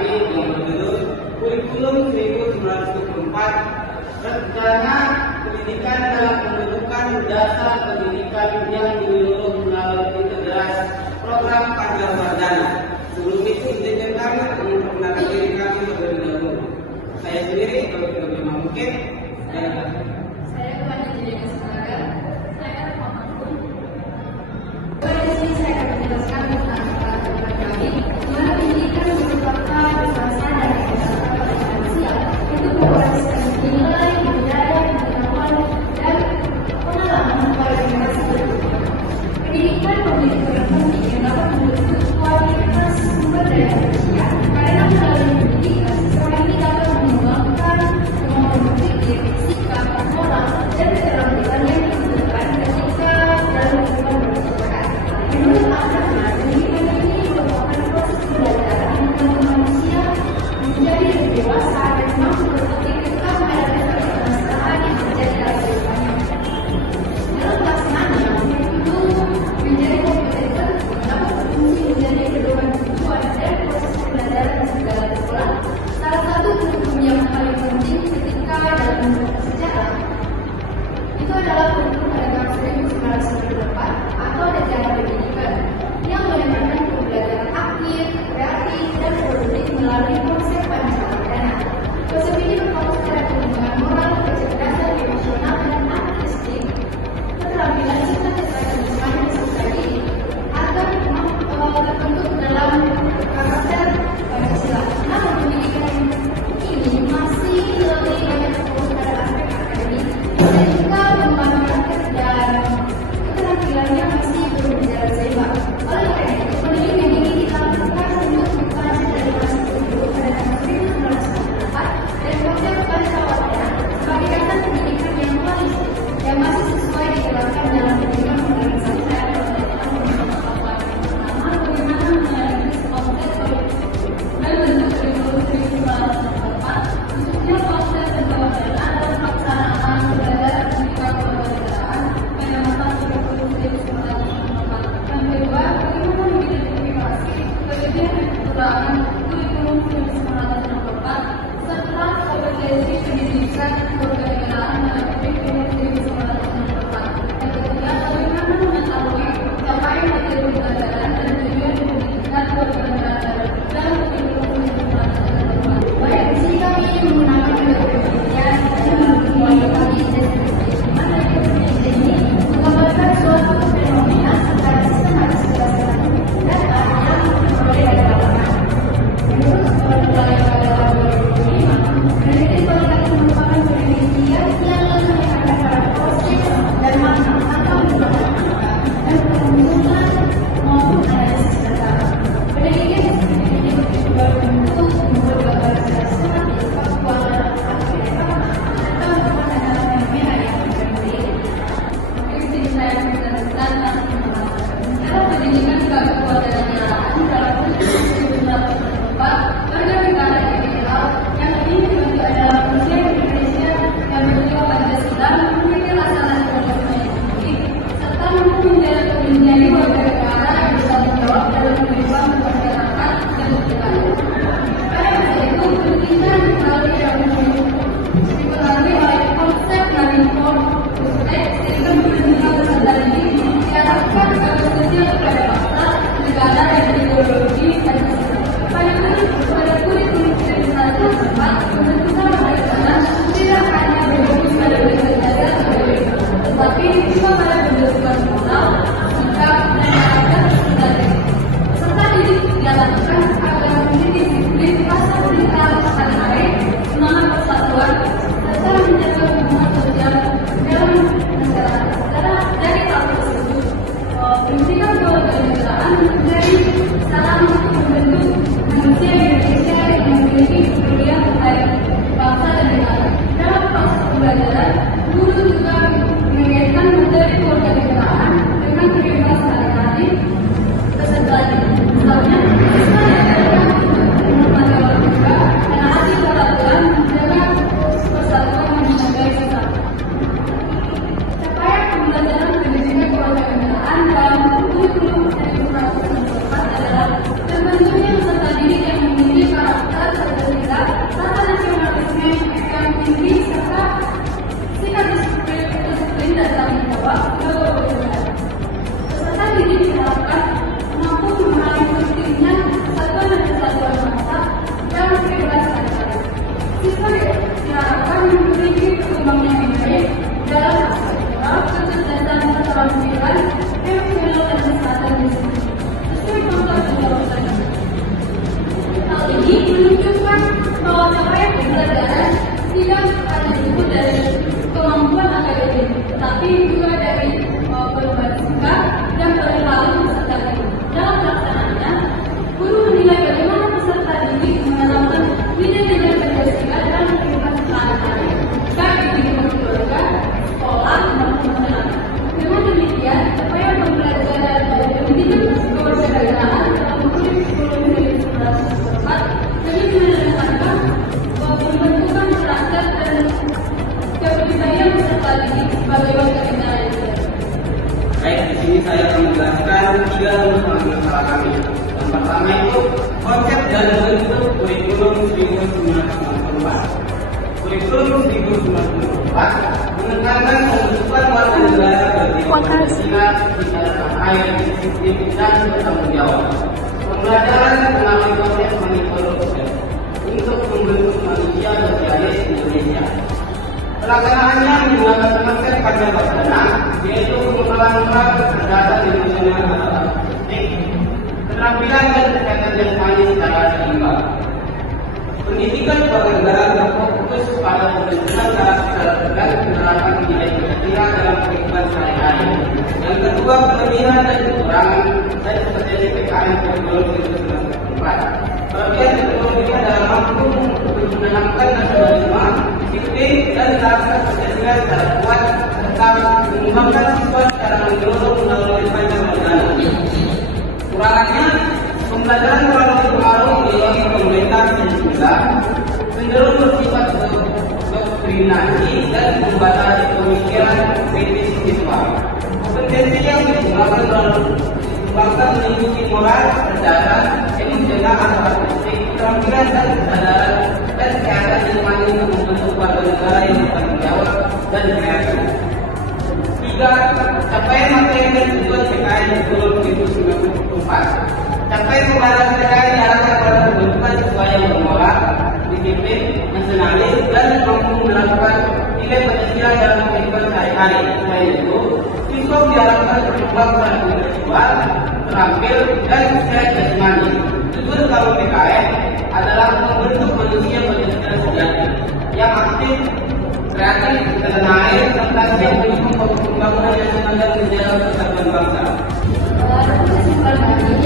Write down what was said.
kami yang berjudul Kurikulum 1974, Rencana Pendidikan dalam Pembentukan Dasar Pendidikan yang diulang melalui Keras Program Pancasarjana. Sebelum itu, izinkan kami memperkenalkan diri kami terlebih dahulu. Saya sendiri, Dr. Bima Mungkin. Saya kepada Jadi Kesalahan. Saya akan mengampun. Pada sini saya akan menjelaskan tentang program kami, di mana pendidikan merupakan dasar dari kesehatan manusia untuk mewarisan nilai, budaya, pengetahuan, dan pengalaman pada generasi berikutnya. Pendidikan memiliki peran penting yang dapat membentuk kualitas sumber daya manusia, karena melalui pendidikan seseorang ini dapat mengembangkan kemampuan berpikir, sikap, moral, dan keterampilan yang dibutuhkan ketika dalam kehidupan bermasyarakat. Menurut maknanya, pendidikan ini merupakan proses pembelajaran yang membantu manusia menjadi lebih dewasa dan mampu berpikir ketika menghadapi permasalahan yang terjadi dalam kehidupannya. Dalam pelaksanaannya, itu menjadi kompetensi yang dapat berfungsi menjadi pedoman tujuan dan proses pembelajaran di segala sekolah. Salah satu kurikulum yang paling penting ketika dalam sejarah itu adalah kurikulum pada tahun 1994 atau Negara Pendidikan yang menekankan pembelajaran aktif, kreatif, dan produktif melalui konsep Pancasarjana. Konsep ini berfokus pada pengembangan moral, kecerdasan emosional, dan artistik, keterampilan sifat keterampilan dan sosial diri agar terbentuk dalam karakter Pancasila. Namun pendidikan ini masih lebih banyak fokus pada aspek akademik dan juga pengembangan dan keterampilannya masih belum berjalan seimbang. Oleh karena itu, pendidikan ini dilakukan untuk mengkaji dari masa tersebut pada tahun 1994 dan konsep Pancasarjana sebagai dasar pendidikan yang holistik yang masih sesuai diterapkan dalam pendidikan pemerintahan dan terbentuknya peserta didik yang memiliki karakter Hal ini menunjukkan bahwa capaian kesadaran tidak hanya disebut dari kemampuan akademik, tetapi juga dari perubahan sikap dan perilaku peserta didik. Dalam pelaksanaannya, guru menilai bagaimana peserta didik menerapkan nilai-nilai Pancasila dalam kehidupan sehari-hari, baik di lingkungan keluarga, sekolah, maupun masyarakat. Dengan demikian, upaya pembelajaran dan pendidikan kewarganegaraan dalam kurikulum universitas setempat demi menekankan pembentukan karakter dan kepribadian peserta didik sebagai warga negara yang baik. Baik, di sini saya akan menjelaskan 3 rumus masalah kami. Yang pertama itu konsep dan bentuk kurikulum 1994. Kurikulum 1994 menekankan pembentukan warga negara Pancasila secara air, disiplin dan bertanggung jawab. Pembelajaran melalui konsep manipulasi untuk membentuk manusia sosialis Indonesia. Pelaksanaannya menggunakan konsep karya wacana, yaitu pengelolaan kecerdasan emosional atau autistik, keterampilan dan kesehatan jasmani secara seimbang. Pendidikan kewarganegaraan berfokus pada pembentukan karakter dan penerapan nilai Pancasila dalam kehidupan sehari-hari. Yang kedua, kelebihan dan kekurangan dan potensi PKN kurikulum 1994. Kelebihan dan kekurangannya adalah mampu menanamkan nasionalisme, disiplin dan rasa Pancasila secara kuat serta mengembangkan siswa secara menyeluruh melalui Pancasila. Kekurangannya, pembelajaran terlalu terpengaruh ideologi pemerintah Pancasila, cenderung bersifat doktrinasi dan membatasi pemikiran kritis siswa. Kompetensi yang dikembangkan meliputi moral, kesadaran, emosional atau artistik, keterampilan dan kesadaran dan kesehatan jasmani untuk membentuk warga negara yang bertanggung jawab dan kreatif. 3. Capaian materi dan tujuan PKN kurikulum 1994. Capaian pembelajaran PKN diarahkan pada pembentukan siswa yang bermoral, disiplin, nasionalis, dan mampu melakukan nilai Pancasila dalam kehidupan sehari-hari. Selain itu, siswa diharapkan berkembang secara intelektual, terampil, dan sehat jasmani. Tujuan utama PKN adalah membentuk manusia Pancasila sejati yang aktif, kreatif, tanah air, serta siap mendukung pembangunan nasional dan menjaga persatuan bangsa. Kesimpulan kami